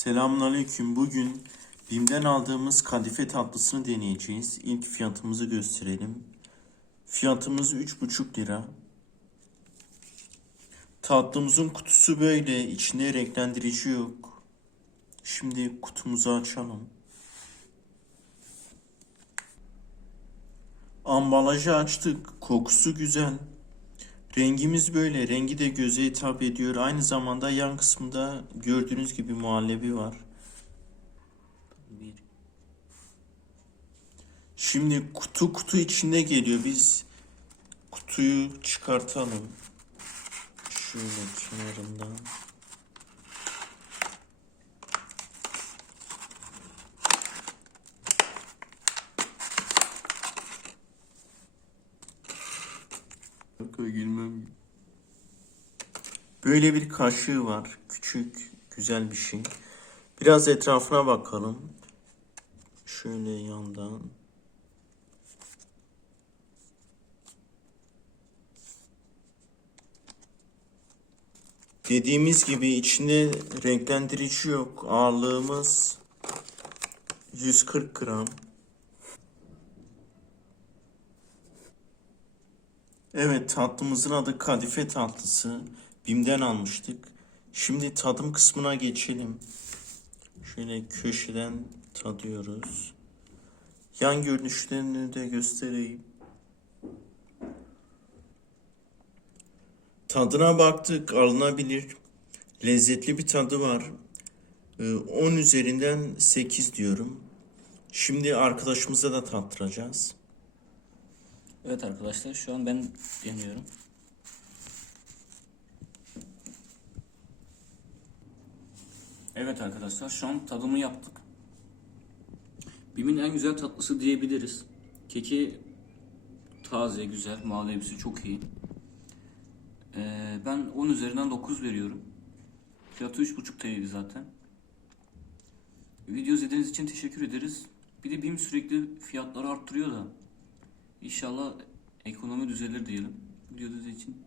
Selamünaleyküm. Bugün Bim'den aldığımız kadife tatlısını deneyeceğiz. İlk fiyatımızı gösterelim. Fiyatımız 3,5 lira. Tatlımızın kutusu böyle. İçinde renklendirici yok. Şimdi kutumuzu açalım. Ambalajı açtık. Kokusu güzel. Rengimiz böyle. Rengi de göze hitap ediyor. Aynı zamanda yan kısmında gördüğünüz gibi muhallebi var. Şimdi kutu kutu içinde geliyor. Biz kutuyu çıkartalım. Şöyle kenarından. Gülmem. Böyle bir kaşığı var. Küçük, güzel bir şey. Biraz etrafına bakalım. Şöyle yandan. Dediğimiz gibi içinde renklendirici yok. Ağırlığımız 140 gram. Evet tatlımızın adı kadife tatlısı. Bim'den almıştık. Şimdi tadım kısmına geçelim. Şöyle köşeden tadıyoruz. Yan görünüşlerini de göstereyim. Tadına baktık alınabilir. Lezzetli bir tadı var. Ee, 10 üzerinden 8 diyorum. Şimdi arkadaşımıza da tattıracağız. Evet arkadaşlar şu an ben deniyorum. Evet arkadaşlar şu an tadımı yaptık. Bim'in en güzel tatlısı diyebiliriz. Keki taze, güzel, muhallebisi çok iyi. Ee, ben 10 üzerinden 9 veriyorum. Fiyatı 3,5 TL'ydi zaten. Video izlediğiniz için teşekkür ederiz. Bir de Bim sürekli fiyatları arttırıyor da. İnşallah ekonomi düzelir diyelim. Video izlediğiniz için